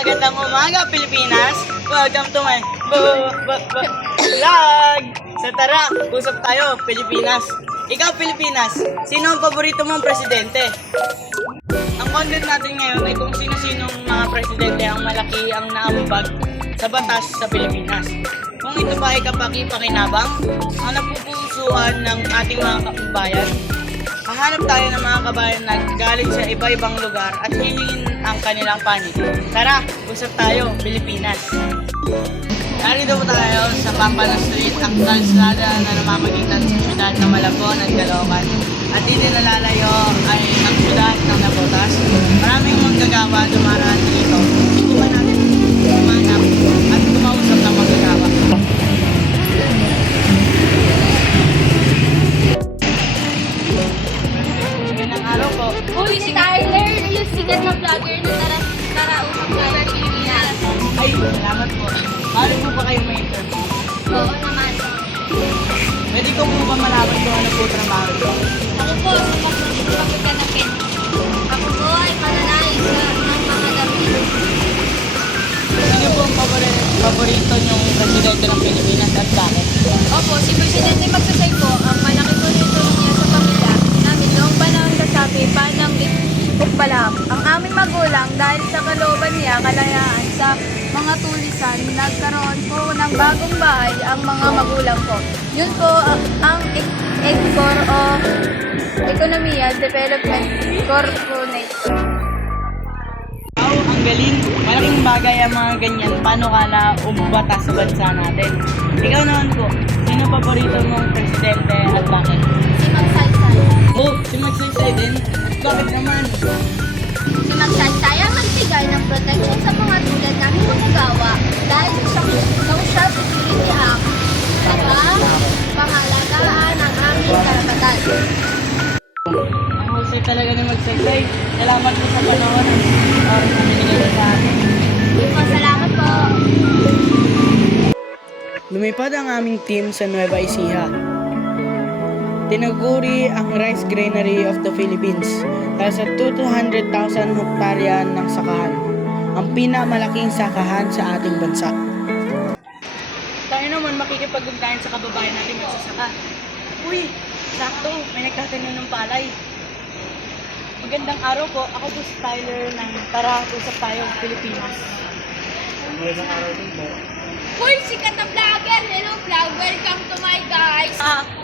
Magandang umaga, Pilipinas! Welcome to my vlog! So tara, usap tayo, Pilipinas. Ikaw, Pilipinas, sino ang paborito mong presidente? Ang content natin ngayon ay kung sino-sinong mga presidente ang malaki ang naambag sa batas sa Pilipinas. Kung ito ba ay kapaki-pakinabang, ang napupusuan ng ating mga kabayan, hahanap tayo ng mga kabayan na galing sa iba-ibang lugar at hingin ang kanilang panig. Tara, usap tayo, Pilipinas! Narito po tayo sa Pampanga Street, ang kalsada na namamagitan sa syudad ng Malabon at Caloocan. At dito nalalayo ay ang syudad ng Navotas. Maraming manggagawa dumaraan dito. Subukan natin kumanap at kumausap ng manggagawa. Magandang araw po. Uy, si Tyler, yung sikat na vlogger na tara usap tayo sa Pilipinas. Ay, salamat po. Paano po ba kayo may interview? Oo naman. Pwede ko po ba malaman kung ano po trabaho ko? Ako po, si Kapag ka na Ken. Ako po ay mananalis ng mga damit. Sino po ang paborito niyong presidente ng Pilipinas at bakit? Opo, si Presidente Magsaysay po, ang malaki po nito niya sa pamilya namin noong panahon kasabi panang Pagpalap. Ang aming magulang dahil sa kalooban niya kalayaan sa mga tulisan, nagkaroon po ng bagong bahay ang mga magulang ko. Yun po ang EDCOR o Ekonomiya Development Corporation. Wow, ang galing. Malaking bagay ang mga ganyan. Paano kala umbata sa bansa natin? Ikaw naman po, sino paborito mong presidente at bakit? Si Magsaysay. Oh, si Magsaysay din. Bakit naman? Si Magsaysay ang nagbigay ng protection sa mga tulad namin manggagawa dahil sa Social Security Act na pangalagaan ang aming karapatan. Ang husay talaga ni Magsaysay. Salamat po sa panahon at oras na binigay sa atin. Salamat po. Lumipad ang aming team sa Nueva Ecija. Tinaguri ang Rice Granary of the Philippines dahil sa 200,000 hektarya ng sakahan, ang pinamalaking sakahan sa ating bansa. Tayo naman makikipag-ugnayan sa kababayan natin magsasaka. Uy, sakto, may nagtatanim ng palay. Magandang araw po, ako po si Tyler ng Tara, Usap Tayo, Pilipinas. Magandang araw din po. Uy, sikat na vlogger! Hello vlog! Welcome to my guys!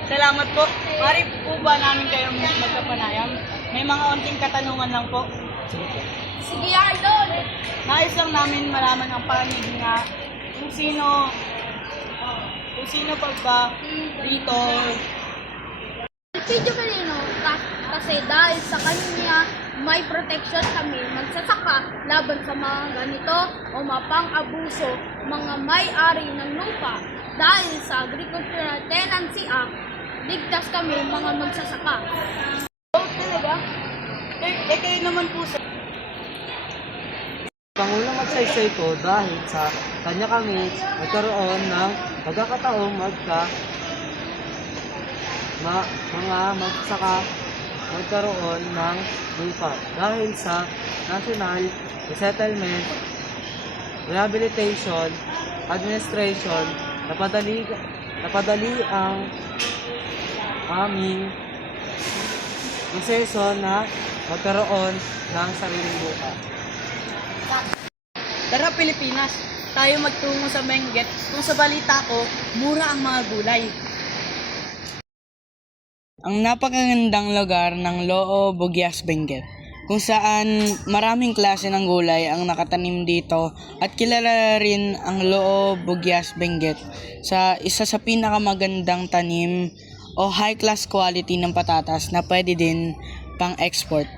Salamat po. Mari po ba namin kayong magkapanayam? May mga onting katanungan lang po. Sige, Arnold! Nais lang namin malaman ang panig nga kung sino pa ba dito. Video kanino kasi dahil sa kanya may protection kami magsasaka laban sa mga ganito o mapang-abuso mga may-ari ng lupa. Dahil sa Agricultural Tenancy Act, ligtas kami mga magsasaka. Oh, talaga? Kayo naman po sa... Pangulong Magsaysay po dahil sa kanya kami nagkaroon ng pagkakataong mga magsaka magkaroon ng lupa dahil sa National Resettlement Rehabilitation Administration napadali ang aming proseso na magkaroon ng sariling lupa. Tara Pilipinas, tayo magtungo sa Benguet kung sa balita ko, mura ang mga gulay. Ang napakagandang lugar ng Loo Bugyas Benguet, kung saan maraming klase ng gulay ang nakatanim dito at kilala rin ang Loo Bugyas Benguet sa isa sa pinakamagandang tanim o high class quality ng patatas na pwede din pang-export.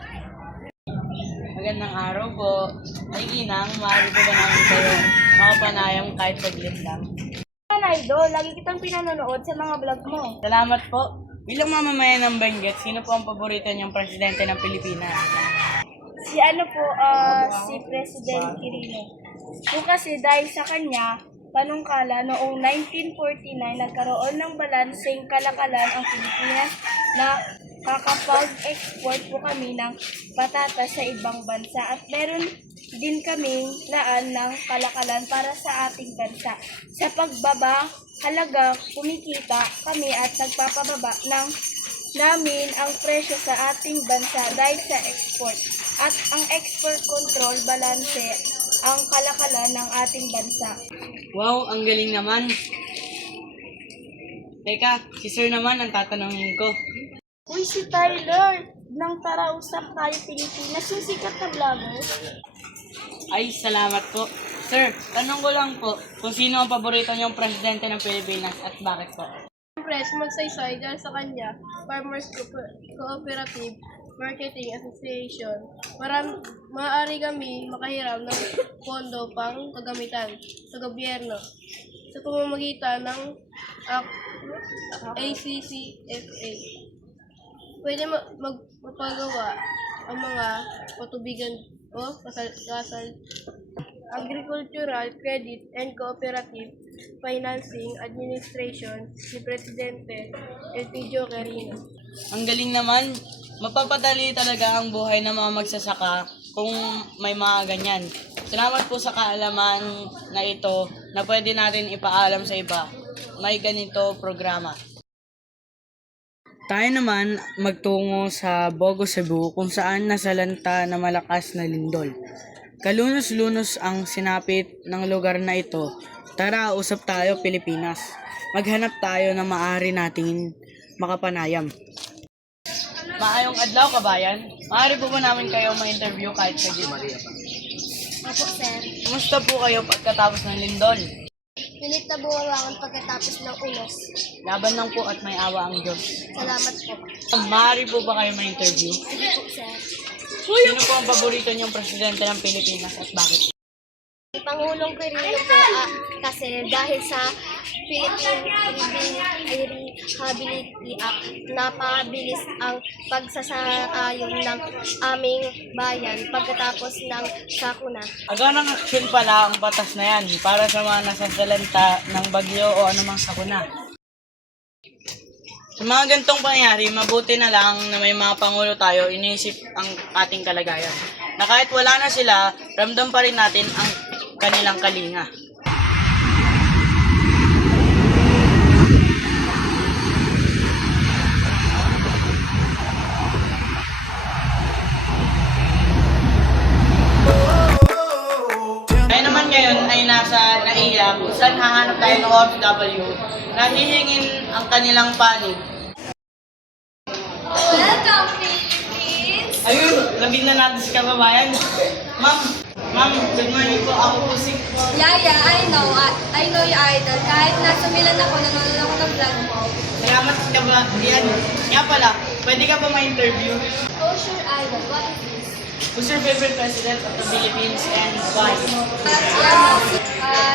Magandang araw po. Ay Ginang, maaari po ba namin kayo makapanayam kahit saglit lang? Idol, lagi kitang pinanonood sa mga vlog mo. Salamat po. Bilang mamamayan ng Benguet, sino po ang paborito niyong presidente ng Pilipinas? Si si President Quirino. Kung kasi dahil sa kanya, panungkala noong 1949 nagkaroon ng balanseng kalakalan ang Pilipinas na makakapag-export po kami ng patatas sa ibang bansa at meron din kaming laan ng kalakalan para sa ating bansa. Sa pagbaba, halaga, kumikita kami at nagpapababa namin ang presyo sa ating bansa dahil sa export. At ang export control balanse ang kalakalan ng ating bansa. Wow, ang galing naman. Teka, si Sir naman ang tatanungin ko. Uy, si Tyler! Nang Tara Usap Tayo Pilipinas, yung sikat na vlogger. Ay, salamat po. Sir, tanong ko lang po kung sino ang paborito niyong presidente ng Pilipinas at bakit po? Siyempre, magsaysay dahil sa kanya, Farmers Cooperative Marketing Association. Maaari kami makahiram ng pondo pang kagamitan sa gobyerno sa pamamagitan ng ACCFA. Pwede magpagawa ang mga patubigan o kasal Agricultural Credit and Cooperative Financing Administration ni Presidente Elpidio Quirino. Ang galing naman. Mapapadali talaga ang buhay ng mga magsasaka kung may mga ganyan. Salamat po sa kaalaman na ito na pwede natin ipaalam sa iba. May ganito programa. Tayo naman magtungo sa Bogo, Cebu kung saan nasalanta na malakas na lindol. Kalunos-lunos ang sinapit ng lugar na ito. Tara, usap tayo Pilipinas. Maghanap tayo na maaari natin makapanayam. Maayong adlaw, kabayan. Maaari po ba namin kayo ma-interview kahit sa Maria pa? Opo, sir. Kumusta po kayo pagkatapos ng lindol? Pilit na buwawangan pagkatapos ng unos. Laban lang po at may awa ang Diyos. Salamat po. Maaari po ba kayo ma-interview? Sige po, sir. Sino po ang paborito niyong presidente ng Pilipinas at bakit? Pangulong Quirino po kasi dahil sa Philippine Rehabilitation Act, napabilis ang pagsasaayon ng aming bayan pagkatapos ng sakuna. Aganang aksyon pala ang batas na yan para sa mga nasasalanta ng bagyo o anumang sakuna. Sa mga gantong pangyayari, mabuti na lang na may mga pangulo tayo iniisip ang ating kalagayan. Na kahit wala na sila, ramdam pa rin natin ang kanilang kalinga. Tayo naman ngayon ay nasa NAIA kung saan hahanap tayo ng OFW na hihingin ang kanilang panig. Welcome, Philippines! Ayun, labi na natin si kababayan. Ma'am, good morning po. Ako po si... Yaya, I know you idol. Kahit nasa Milan ako, nanonood ako ng vlog mo. Salamat sa kababayan. Nga pala, pwede ka ba ma-interview? Oh, sure, idol. What is this? Who's your favorite president of the Philippines and why?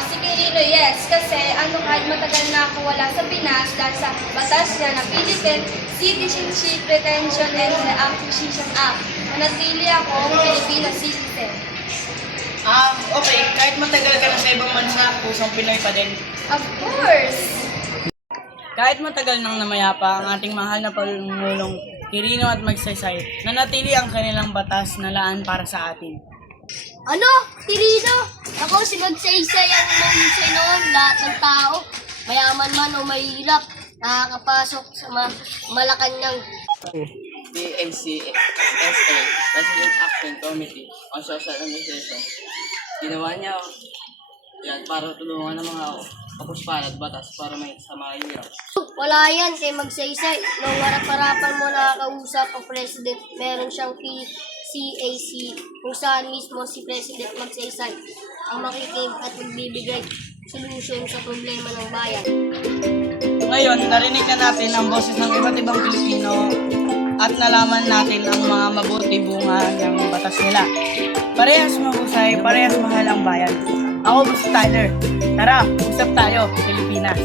Si Quirino, yes. Kasi kahit matagal na ako wala sa Pinas dahil sa batas niya na Philippine Citizenship Retention and Acquisition Act. Manatili akong Filipino citizen. Okay. Kahit matagal ka na sa ibang bansa, pusong Pinoy pa din. Of course! Kahit matagal nang namayapa ang ating mahal na Pangulong Quirino at Magsaysay, nanatili ang kanilang batas na laan para sa atin. Ano? Quirino? Ako si Magsaysay ang mahusay noon. Lahat ng tao, mayaman man o mahirap, nakakapasok sa Malacanang. PACSA, President Action Committee on Social Administration. Ginawa niya yan para tulungan ng mga kapuspalan at batas para may sa mga hirap. Wala yan kay Magsaysay. Nung harap-harapan mo nakakausap ang President, meron siyang PCAC kung saan mismo si President Magsaysay ang makikinig at magbibigay solusyon sa problema ng bayan. Ngayon, narinig na natin ang boses ng iba't ibang Pilipino at nalaman natin ang mga mabuti bunga ng batas nila. Parehas mahusay, parehas mahal ang bayan. Ako po si Tyler. Tara, usap tayo, Pilipinas.